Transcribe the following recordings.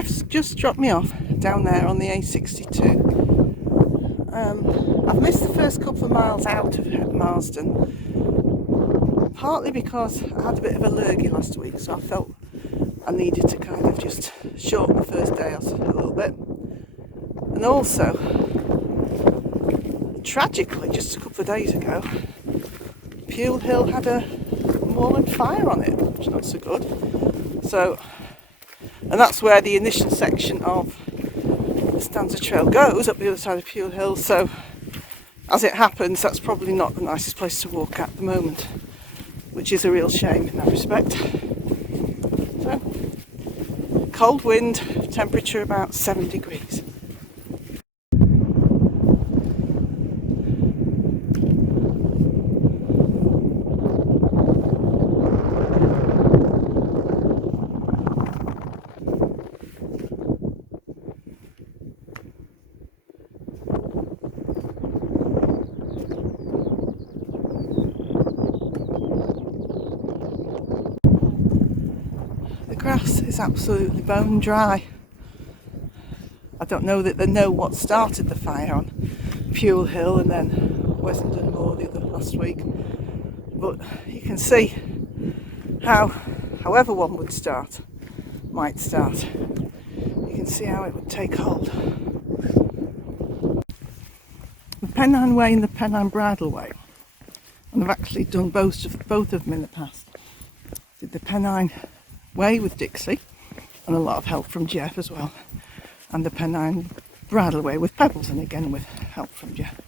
Jeff's just dropped me off down there on the A62. I've missed the first couple of miles out of Marsden, partly because I had a bit of a lurgy last week, so I felt I needed to kind of just shorten the first day out a little bit. And also, tragically, just a couple of days ago, Pule Hill had a moorland fire on it, which is not so good. So, and that's where the initial section of the Stanza trail goes, up the other side of Pule Hill. So, as it happens, that's probably not the nicest place to walk at the moment, which is a real shame in that respect. So, cold wind, temperature about 7 degrees. The grass is absolutely bone dry. I don't know that they know what started the fire on Pule Hill and then Wessendon Moor the other last week, but you can see how, however one would start, might start. You can see how it would take hold. The Pennine Way and the Pennine Bridle Way, and I've actually done both of them in the past. Did the Pennine Way with Dixie, and a lot of help from Jeff as well, and the Pennine Bridle Way with Pebbles, and again with help from Jeff.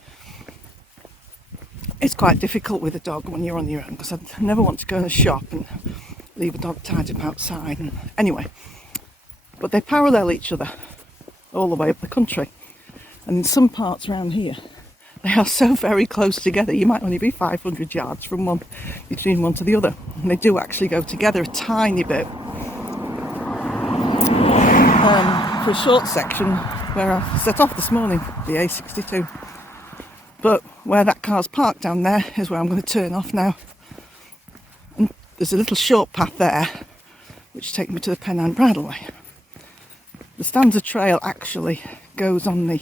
It's quite difficult with a dog when you're on your own, because I never want to go in a shop and leave a dog tied up outside. And anyway, but they parallel each other all the way up the country, and in some parts around here they are so very close together you might only be 500 yards from one, between one to the other, and they do actually go together a tiny bit. For a short section where I set off this morning, the A62, but where that car's parked down there is where I'm going to turn off now, and there's a little short path there which takes me to the Pennine Bridle Way. The Stanza trail actually goes on the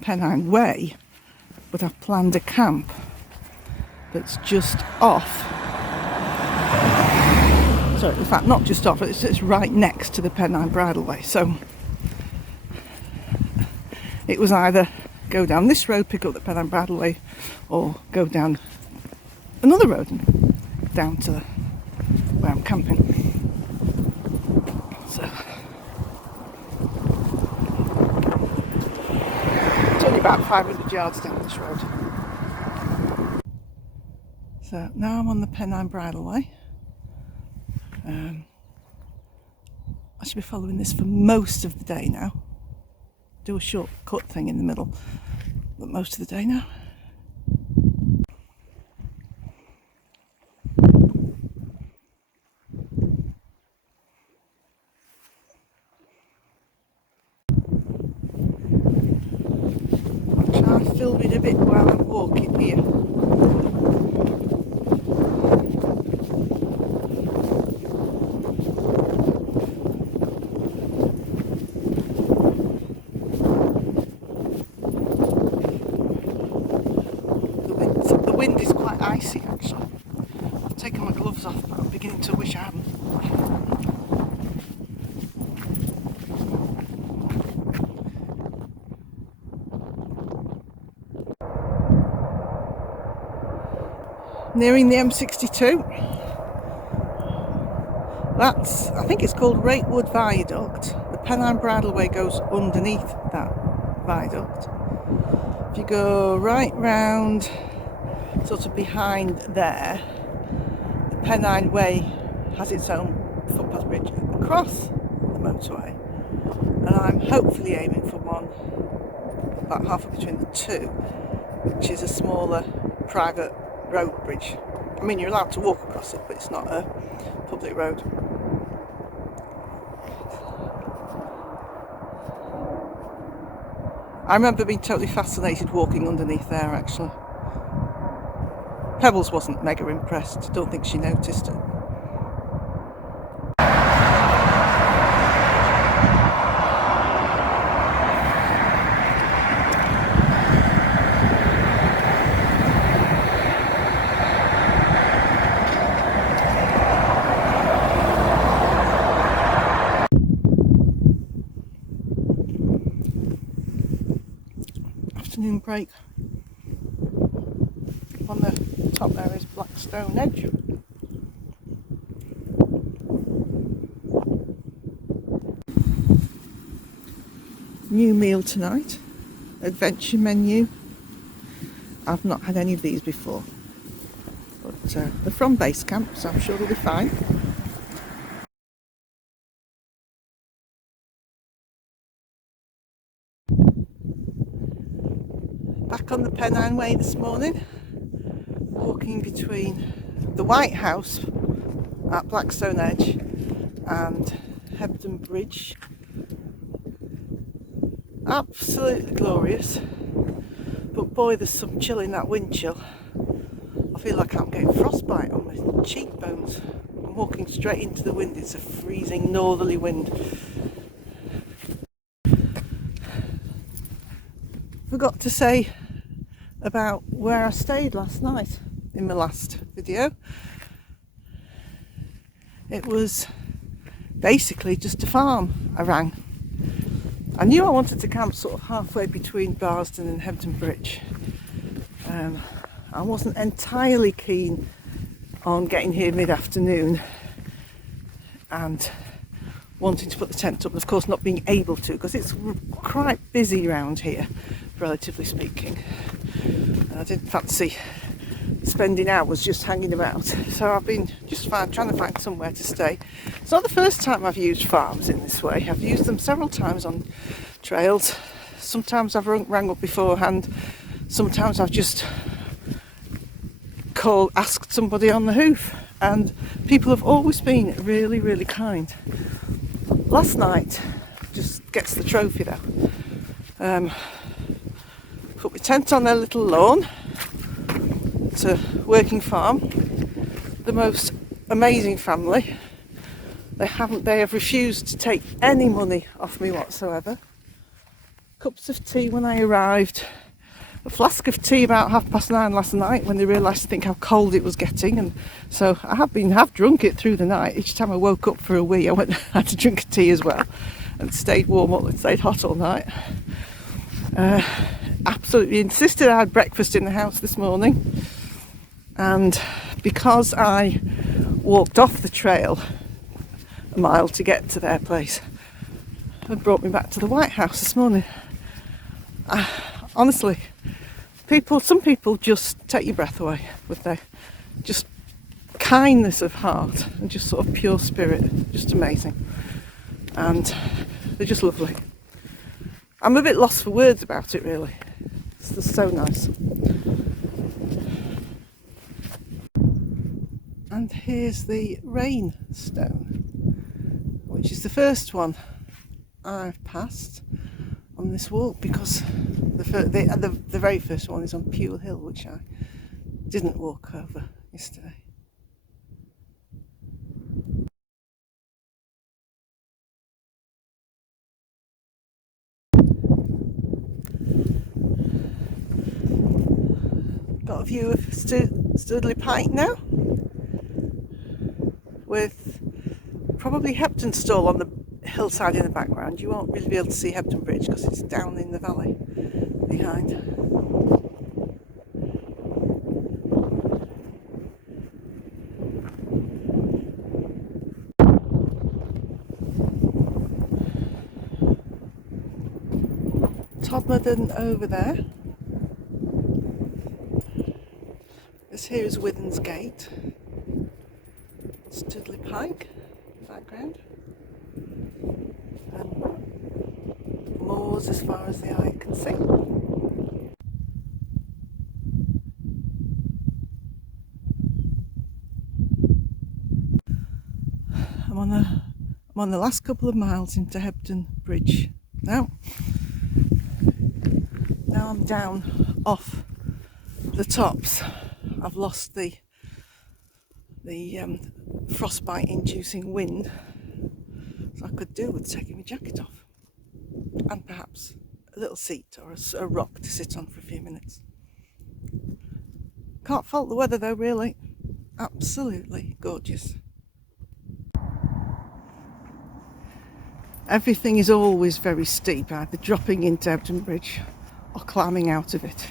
Pennine Way, but I've planned a camp that's just off. So in fact, not just off, it's right next to the Pennine Bridle Way. So it was either go down this road, pick up the Pennine Bridle Way, or go down another road and down to where I'm camping. So it's only about 500 yards down this road. So now I'm on the Pennine Bridle Way. I should be following this for most of the day now. Do a short cut thing in the middle, but most of the day now. I'll try and film it a bit while I'm walking here. The wind is quite icy actually. I've taken my gloves off, but I'm beginning to wish I hadn't. Nearing the M62. That's, I think it's called Rakewood Viaduct. The Pennine Bridle Way goes underneath that viaduct. If you go right round, sort of behind there, the Pennine Way has its own footpath bridge across the motorway, and I'm hopefully aiming for one about halfway between the two, which is a smaller private road bridge. I mean, you're allowed to walk across it, but it's not a public road. I remember being totally fascinated walking underneath there actually. Pebbles wasn't mega impressed. I don't think she noticed it. break. On the top there is Blackstone Edge. New meal tonight, adventure menu. I've not had any of these before, but they're from base camp, so I'm sure they'll be fine. Back on the Pennine Way this morning, walking between the White House at Blackstone Edge and Hebden Bridge. Absolutely glorious, but boy, there's some chill in that wind chill. I feel like I'm getting frostbite on my cheekbones. I'm walking straight into the wind. It's a freezing northerly wind. Forgot to say about where I stayed last night in my last video. It was basically just a farm I rang. I knew I wanted to camp sort of halfway between Barsden and Hebden Bridge. I wasn't entirely keen on getting here mid-afternoon and wanting to put the tent up, and of course not being able to, because it's quite busy around here, relatively speaking. And I didn't fancy spending hours just hanging about, so I've been just trying to find somewhere to stay. It's not the first time I've used farms in this way. I've used them several times on trails. Sometimes I've rang up beforehand, sometimes I've just asked somebody on the hoof, and people have always been really, really kind. Last night just gets the trophy though. Put my tent on their little lawn. It's a working farm. The most amazing family. They have refused to take any money off me whatsoever. Cups of tea when I arrived. A flask of tea about 9:30 last night when they realised I think how cold it was getting, and so I have drunk it through the night. Each time I woke up for a wee, I had to drink a tea as well, and stayed hot all night. Absolutely insisted I had breakfast in the house this morning, and because I walked off the trail a mile to get to their place, it brought me back to the White House this morning. Honestly, some people just take your breath away with their just kindness of heart and just sort of pure spirit. Just amazing, and they're just lovely. I'm a bit lost for words about it, really. It's just so nice. And here's the rain stone, which is the first one I've passed on this walk, because the very first one is on Pewell Hill, which I didn't walk over yesterday. Got a view of Studley Pike now, with probably Hebden Stall on the hillside in the background. You won't really be able to see Hebden Bridge because it's down in the valley behind. Todmorden over there. This here is Withens Gate. Studley Pike background. And moors as far as the eye can see. I'm on the last couple of miles into Hebden Bridge now. Now I'm down off the tops. I've lost the frostbite inducing wind, so I could do with taking my jacket off and perhaps a little seat or a rock to sit on for a few minutes. Can't fault the weather though, really. Absolutely gorgeous. Everything is always very steep, either dropping into Hebden Bridge or climbing out of it.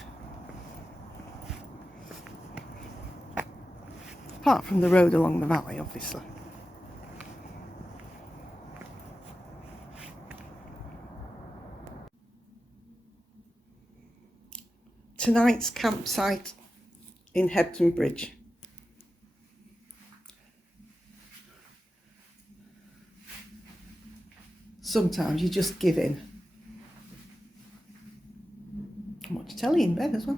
Apart from the road along the valley, obviously. Tonight's campsite in Hebden Bridge. Sometimes you just give in. And watch telly in bed as well.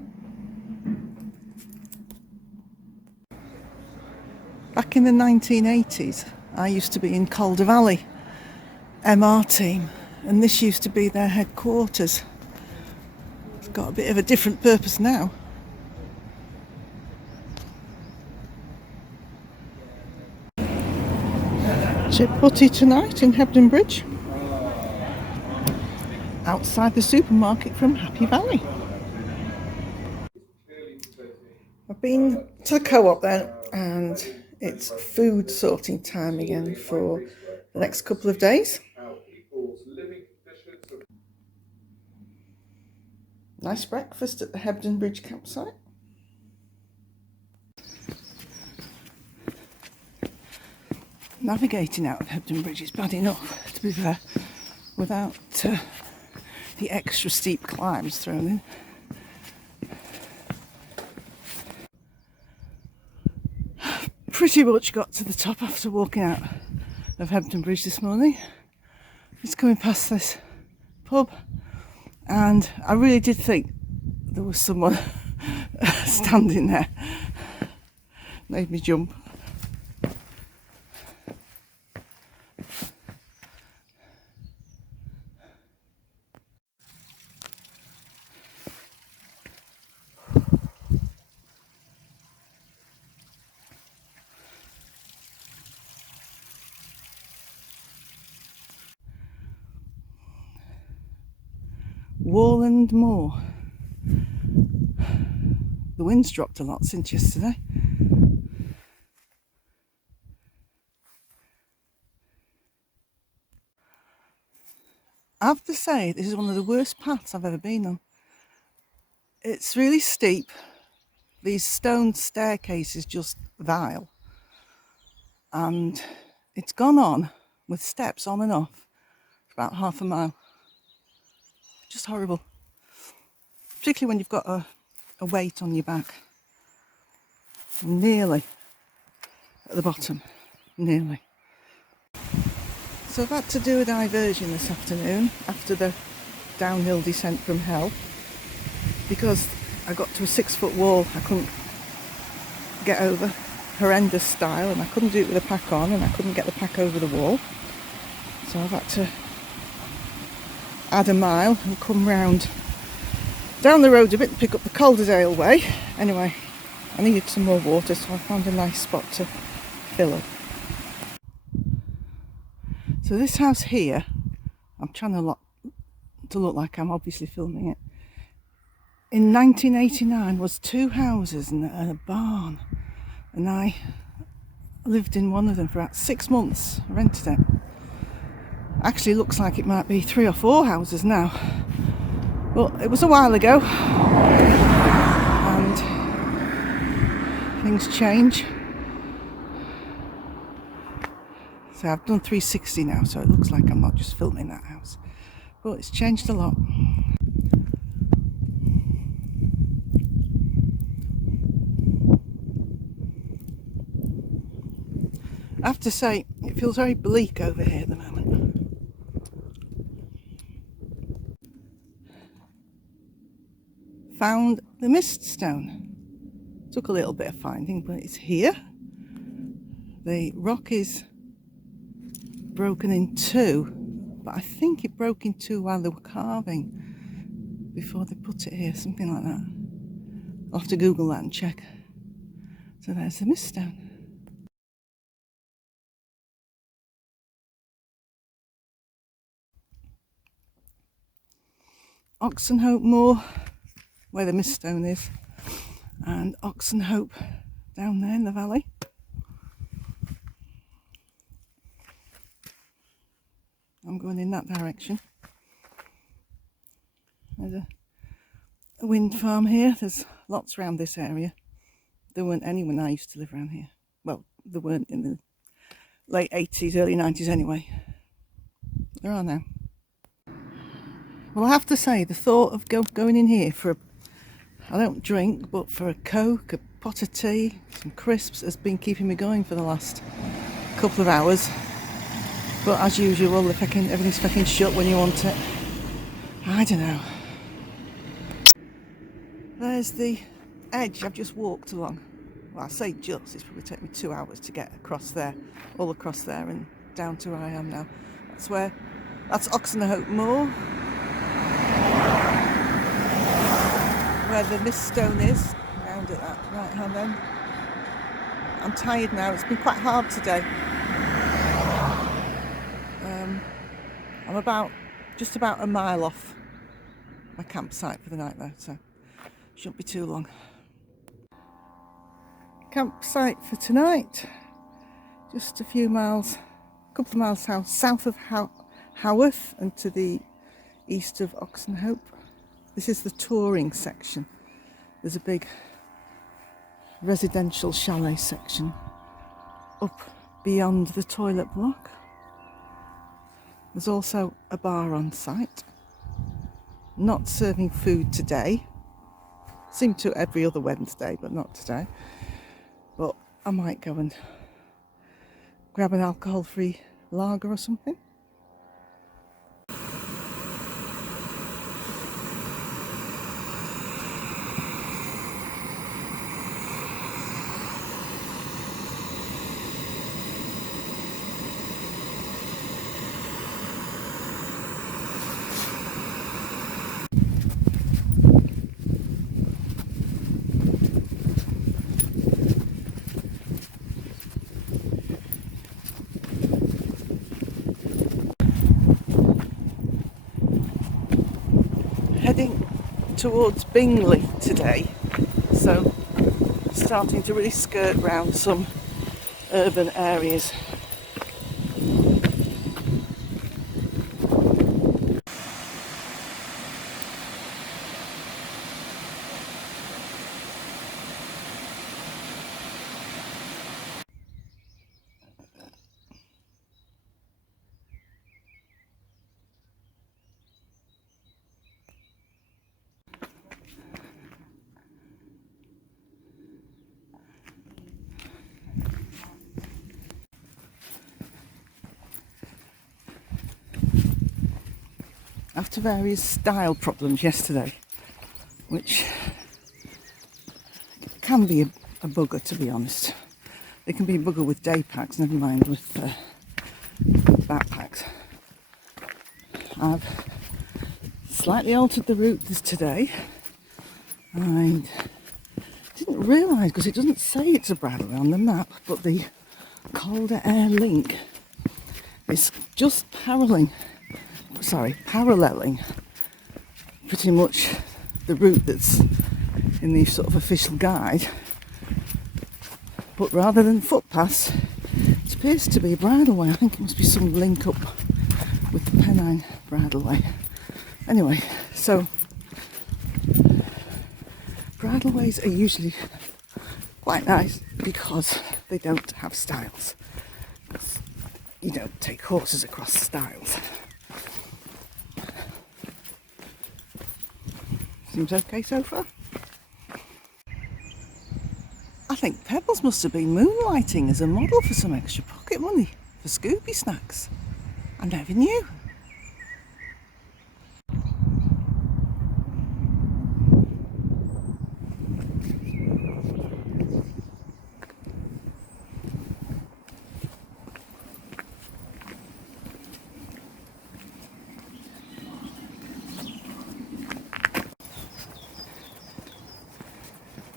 Back in the 1980s, I used to be in Calder Valley MR team, and this used to be their headquarters. It's got a bit of a different purpose now. Chip butty tonight in Hebden Bridge, outside the supermarket from Happy Valley. I've been to the co-op then, and it's food sorting time again for the next couple of days. Nice breakfast at the Hebden Bridge campsite. Navigating out of Hebden Bridge is bad enough, to be fair, without the extra steep climbs thrown in. Pretty much got to the top after walking out of Hebden Bridge this morning. Just coming past this pub, and I really did think there was someone standing there. Made me jump. Warland Moor. The wind's dropped a lot since yesterday. I have to say, this is one of the worst paths I've ever been on. It's really steep. These stone staircases just vile. And it's gone on with steps on and off for about half a mile. Just horrible. Particularly when you've got a weight on your back. Nearly at the bottom. Nearly. So I've had to do a diversion this afternoon after the downhill descent from hell, because I got to a 6-foot wall I couldn't get over, horrendous style, and I couldn't do it with a pack on, and I couldn't get the pack over the wall. So I've had to add a mile and come round down the road a bit and pick up the Calderdale way. Anyway, I needed some more water, so I found a nice spot to fill up. So this house here, I'm trying to look like I'm obviously filming it, in 1989 was 2 houses and a barn, and I lived in one of them for about 6 months. I rented it. Actually looks like it might be 3 or 4 houses now. Well, it was a while ago, and things change. So I've done 360 now, so it looks like I'm not just filming that house. But it's changed a lot. I have to say, it feels very bleak over here at the moment. Found the mist stone. Took a little bit of finding, but it's here. The rock is broken in 2, but I think it broke in 2 while they were carving before they put it here, something like that. I'll have to Google that and check. So there's the mist stone. Oxenhope Moor, where the mist stone is, and Oxenhope down there in the valley. I'm going in that direction. There's a a wind farm here. There's lots around this area. There weren't any when I used to live around here. Well, there weren't in the late 80s, early 90s anyway. There are now. Well, I have to say, the thought of going in here for I don't drink, but for a Coke, a pot of tea, some crisps has been keeping me going for the last couple of hours. But as usual, everything's fucking shut when you want it. I don't know. There's the edge I've just walked along. Well, I say just, it's probably taken me 2 hours to get across there, all across there and down to where I am now. That's Oxenhope Moor, where the mist stone is, round at that right hand end. I'm tired now, it's been quite hard today. I'm just about a mile off my campsite for the night though, so shouldn't be too long. Campsite for tonight, just a couple of miles south of Haworth and to the east of Oxenhope. This is the touring section. There's a big residential chalet section up beyond the toilet block. There's also a bar on site. Not serving food today. Seem to every other Wednesday, but not today. But I might go and grab an alcohol-free lager or something. Heading towards Bingley today, so starting to really skirt round some urban areas. After various style problems yesterday, which can be a bugger, to be honest. It can be a bugger with day packs, never mind with backpacks. I've slightly altered the route today. I didn't realise, because it doesn't say it's a bridleway on the map, but the Calder Air Link is just paralleling pretty much the route that's in the sort of official guide, but rather than footpaths, it appears to be a bridleway. I think it must be some link up with the Pennine bridleway. Anyway, so bridleways are usually quite nice because they don't have stiles. You don't take horses across stiles. Seems okay so far. I think Pebbles must have been moonlighting as a model for some extra pocket money for Scooby snacks. I never knew.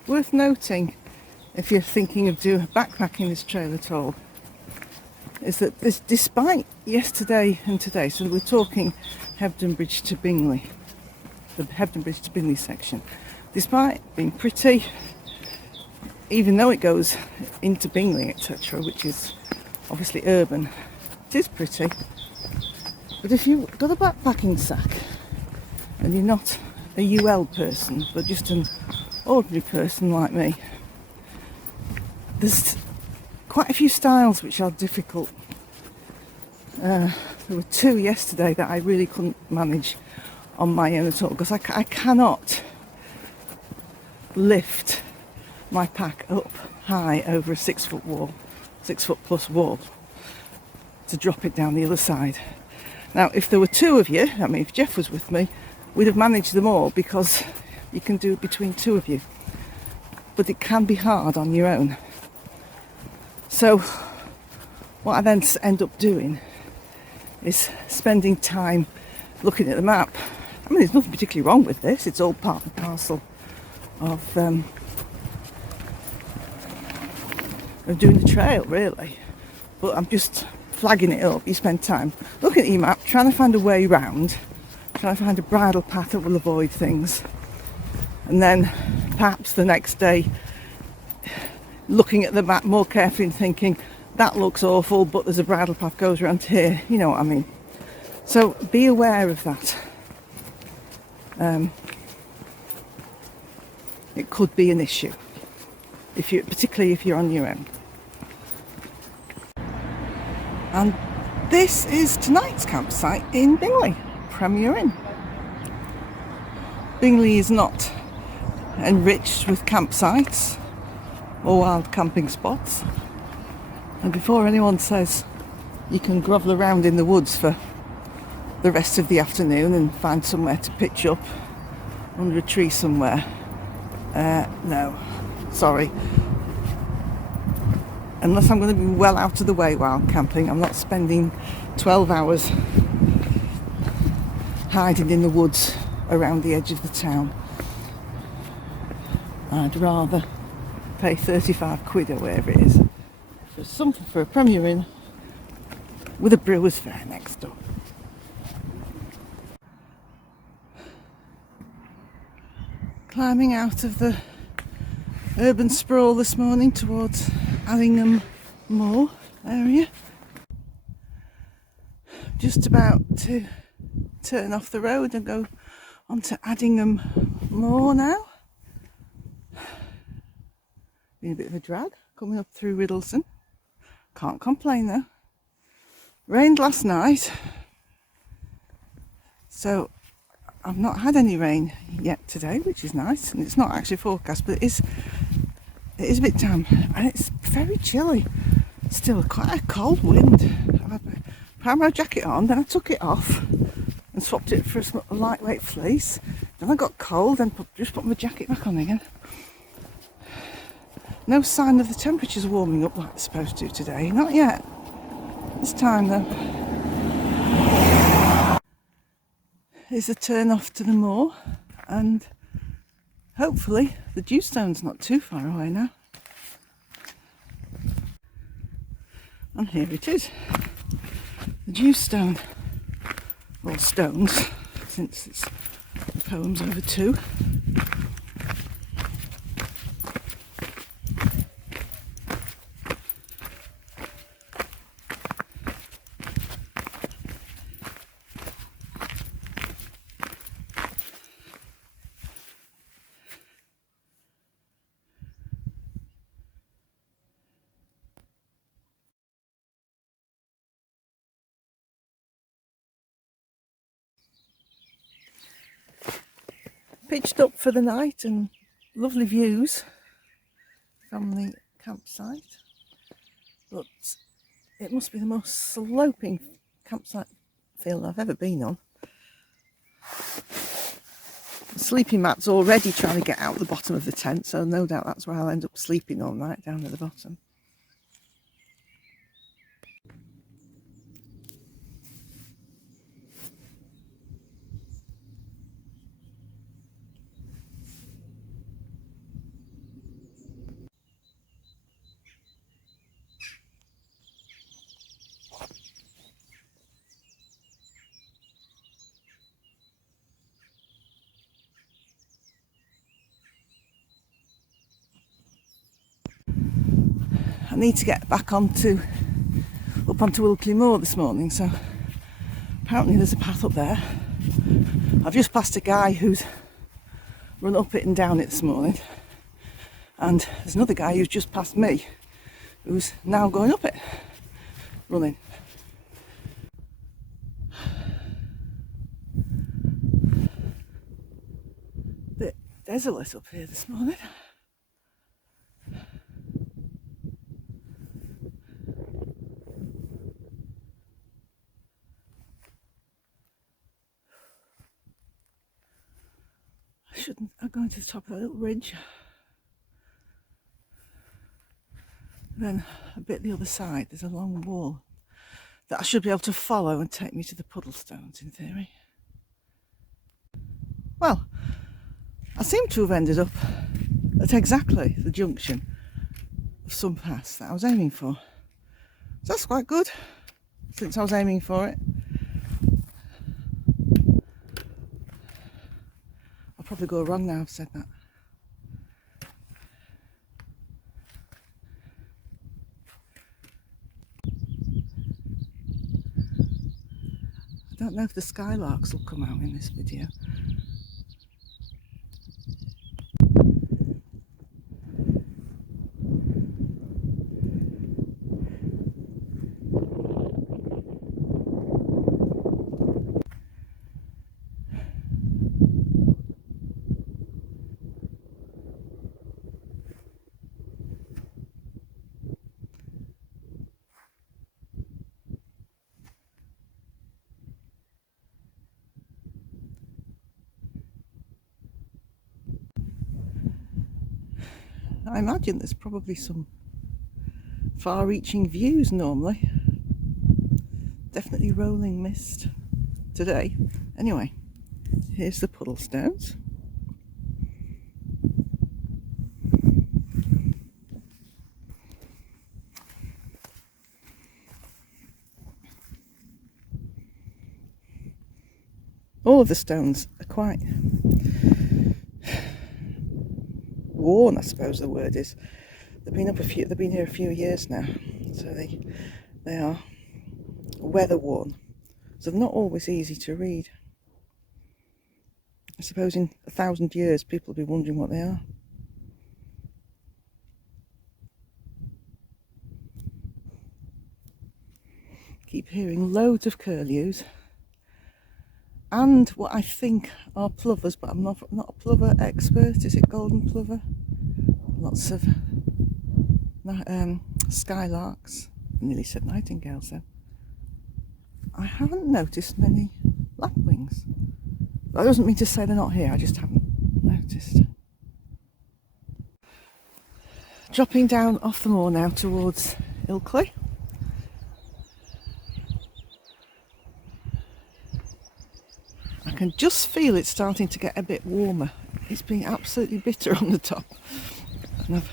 Worth noting, if you're thinking of backpacking this trail at all, is that despite yesterday and today, so we're talking Hebden Bridge to Bingley, the Hebden Bridge to Bingley section, despite being pretty, even though it goes into Bingley, etc., which is obviously urban, it is pretty. But if you've got a backpacking sack and you're not a UL person, but just an ordinary person like me. There's quite a few styles which are difficult. There were two yesterday that I really couldn't manage on my own at all, because I cannot lift my pack up high over a 6 foot wall, 6 foot plus wall, to drop it down the other side. Now, if there were two of you, I mean, if Jeff was with me, we'd have managed them all, because you can do it between two of you. But it can be hard on your own. So what I then end up doing is spending time looking at the map. I mean, there's nothing particularly wrong with this. It's all part and parcel of doing the trail, really. But I'm just flagging it up. You spend time looking at your map, trying to find a way round, trying to find a bridle path that will avoid things, and then perhaps the next day looking at the map more carefully and thinking, that looks awful, but there's a bridle path goes around here. You know what I mean? So be aware of that. It could be an issue, particularly if you're on your own. And this is tonight's campsite in Bingley, Premier Inn. Bingley is not enriched with campsites or wild camping spots. And before anyone says you can grovel around in the woods for the rest of the afternoon and find somewhere to pitch up under a tree somewhere, no, sorry. Unless I'm going to be well out of the way while camping, I'm not spending 12 hours hiding in the woods around the edge of the town. I'd rather pay 35 quid or whatever it is for something for a Premier Inn with a brewer's fare next door. Climbing out of the urban sprawl this morning towards Addingham Moor area. Just about to turn off the road and go onto Addingham Moor now. Been a bit of a drag coming up through Riddlesden. Can't complain though. Rained last night, so I've not had any rain yet today, which is nice, and it's not actually forecast, but it is a bit damp and it's very chilly. Still quite a cold wind. I had my jacket on, then I took it off and swapped it for a lightweight fleece. Then I got cold, then just put my jacket back on again. No sign of the temperatures warming up like they're supposed to today, not yet. This time though. Here's a turn off to the moor, and hopefully the Dewstone's not too far away now. And here it is, the Dewstone, or stones, since it's the poem's over two. Pitched up for the night and lovely views from the campsite, but it must be the most sloping campsite field I've ever been on. The sleeping mat's already trying to get out the bottom of the tent, so no doubt that's where I'll end up sleeping all night, down at the bottom. I need to get back up onto Wilkley Moor this morning, so apparently there's a path up there. I've just passed a guy who's run up it and down it this morning, and there's another guy who's just passed me who's now going up it, running. Bit desolate up here this morning. I'm going to the top of that little ridge, then a bit the other side there's a long wall that I should be able to follow and take me to the puddle stones in theory. Well, I seem to have ended up at exactly the junction of some pass that I was aiming for. So that's quite good, since I was aiming for it. I'll probably go wrong now I've said that. I don't know if the skylarks will come out in this video. I imagine there's probably some far-reaching views normally. Definitely rolling mist today. Anyway, here's the puddle stones. All of the stones are quite worn, I suppose the word is. They've been here a few years now, so they are weather worn. So they're not always easy to read. I suppose in 1,000 years people will be wondering what they are. Keep hearing loads of curlews and what I think are plovers, but I'm not a plover expert. Is it golden plover? Lots of skylarks. I nearly said nightingales then. I haven't noticed many lapwings. That doesn't mean to say they're not here, I just haven't noticed. Dropping down off the moor now towards Ilkley. I can just feel it starting to get a bit warmer. It's been absolutely bitter on the top, and I've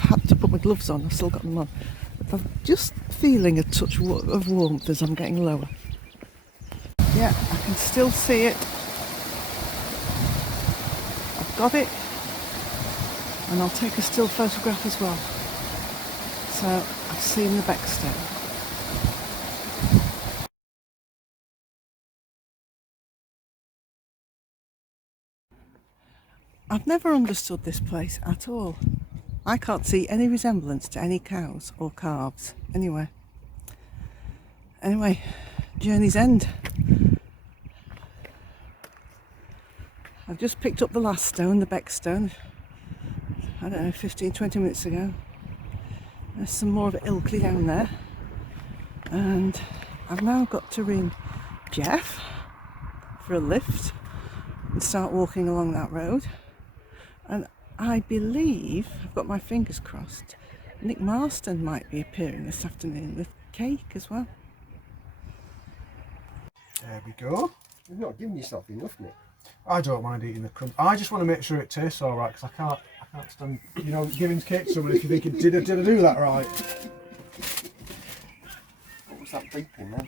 had to put my gloves on. I've still got them on, but I'm just feeling a touch of warmth as I'm getting lower. Yeah, I can still see it. I've got it, and I'll take a still photograph as well. So I've seen the Beckstone. I've never understood this place at all. I can't see any resemblance to any cows or calves anywhere. Anyway, journey's end. I've just picked up the last stone, the Beckstone, I don't know, 15-20 minutes ago. There's some more of Ilkley down there. And I've now got to ring Jeff for a lift and start walking along that road. And I believe, I've got my fingers crossed, Nick Marston might be appearing this afternoon with cake as well. There we go. You've not given yourself enough, Nick. I don't mind eating the crumbs. I just want to make sure it tastes all right, because I can't stand, giving cake to someone if you're thinking, did I do that right? What was that beeping then?